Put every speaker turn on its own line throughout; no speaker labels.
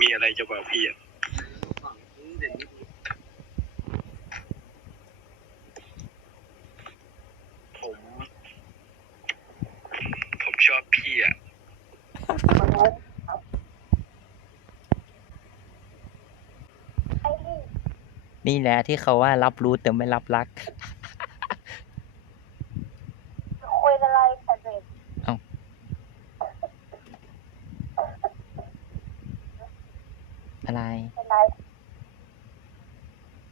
มีอะไรจะบอกพี่อะผม ผมชอบพี่อะ
นี่แหละที่เขาว่ารับรู้แต่ไม่รับรัก
คุยอะไรแต่เด็ก
อะไร
เป็นไร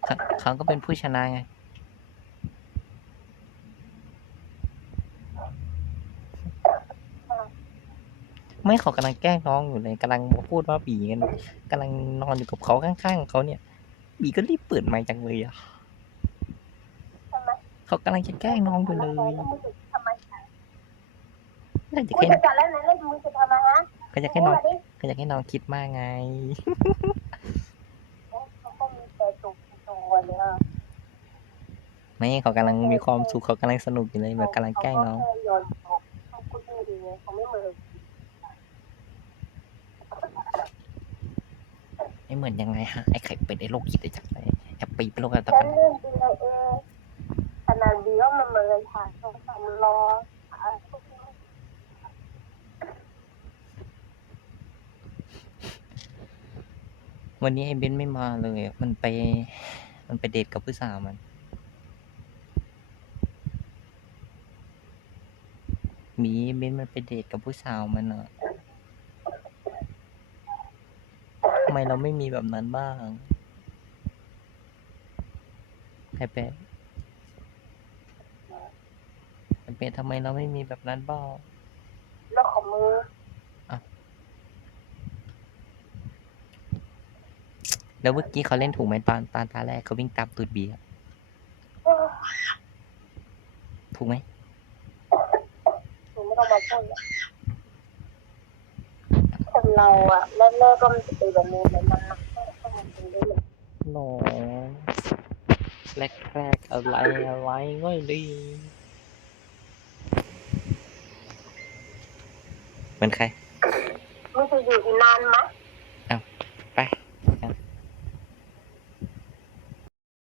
เขาเขาก็เป็นผู้ชนะไง ไม่เขากำลังแกล้งน้องอยู่เลยกำลังพูดว่าบีกันกำลังนอนอยู่กับเขาข้างๆเขาเนี่ย บีก็รีบเปิดไมค์จังเลยอะ
ทำไม
เขากำลังจะแกล้งน้องอยู่เลย
แล้วมึงจะทำไม
น่าจะ
มึง
แค่
จะจัดแล้วไหนแล้วมึงจะทำไมฮะ
ก็อยากให้น้องก็อยากให้น้องคิดมากไง
เขาก็มีแต่จุกตัวเนี่ย
ไม่เขากำลังมีความสุขเขากำลังสนุกอยู่เลยแบบกำลังแกล้งน้อง
ไม่
เหมือนยังไงฮะไอ้ไข่เป็ดไอ้โรคจิตไอ้จักรไรแอบปีเป็นโรคอะไรต่อ
ฉันเรื่องดีเอขนาดดีว่ามันมือค่ะต้องทำรอ
วันนี้ไอ้เบนไม่มาเลย มันไป มันไปเดทกับผู้สาวมัน มีเบนมันไปเดทกับผู้สาวมันอะทำไมเราไม่มีแบบนั้นบ้างไอ้เป็ดไอ้เป็ดทำไมเราไม่มีแบบนั้นบ้าง
แล้วของมือ
แล้วเมื่อกี้เขาเล่นถูกไหมตอนตอนตาแรกเขาวิ่งตามตูดบีอะถูกไหม
หนูไมาพูดคนเราอะแม่แม่ก็มันจะเป็นแบบนี้เหมือนะก็มันเป็นได้เลย
หนอแรกแรกๆอะไรอะไรง่อยดีมันใคร
มึงจะอยู่อีกนานไหม